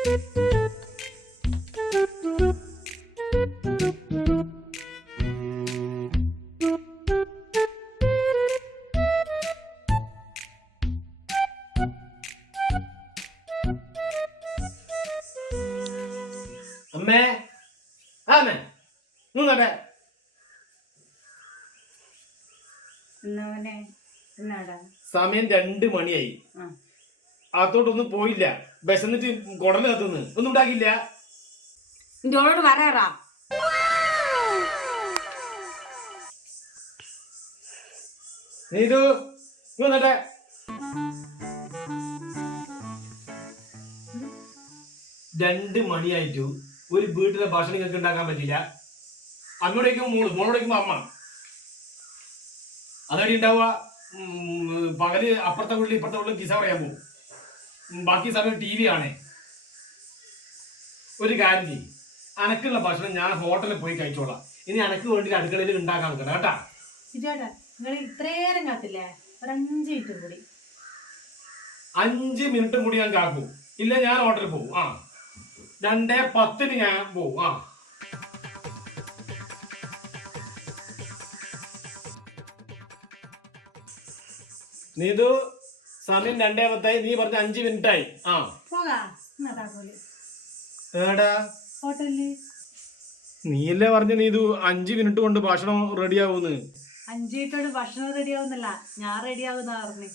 അമ്മേ ആമേ നിന്നട്ടെ. സമയം 2 മണിയായി. അകത്തോട്ടൊന്നും പോയില്ല. വിശന്നിട്ട് കുടല് കത്തുന്നു. ഒന്നും ഉണ്ടാക്കില്ല. ഇതോട് പറയാറാ. നീതു നിന്നട്ടെ. 2 മണിയായിട്ടു ഒരു വീട്ടിലെ ഭക്ഷണം നിങ്ങൾക്ക് ഉണ്ടാക്കാൻ പറ്റില്ല. അങ്ങോട്ടേക്കും മോള്, മോളോടേക്കും അമ്മ. അതടി ഉണ്ടാവുക. പകല് അപ്പുറത്തെ വീട്ടിൽ ഇപ്പുറത്തെ വീട്ടിൽ കിസ പറയാൻ പോകും. ബാക്കി സമയം TV ആണ്. ഒരു കാര്യം ചെയ്യും, അനക്കുള്ള ഭക്ഷണം ഞാൻ ഹോട്ടലിൽ പോയി കഴിച്ചോളാം. ഇനി അനക്ക് വേണ്ടി അടുക്കളയിൽ ഉണ്ടാക്കാൻ നിൽക്കണം കേട്ടാ. നിങ്ങൾ ഇത്രയേരം കാത്തില്ലേ? ഒരു 5 മിനിറ്റും കൂടി. 5 മിനിറ്റും കൂടി ഞാൻ കാക്കും. ഇല്ല ഞാൻ ഹോട്ടലിൽ പോകും. 2:10 ഞാൻ പോകും. നീതു സമയം 2:10. നീ പറഞ്ഞ 5 മിനിറ്റായി. ഏടാ നീയല്ലേ പറഞ്ഞ നീതു 5 മിനിറ്റ് കൊണ്ട് ഭക്ഷണം റെഡിയാവുന്ന്. 5 മിനിറ്റോട് ഭക്ഷണം റെഡിയാവുന്നല്ല, ഞാൻ റെഡിയാവുന്ന പറഞ്ഞു.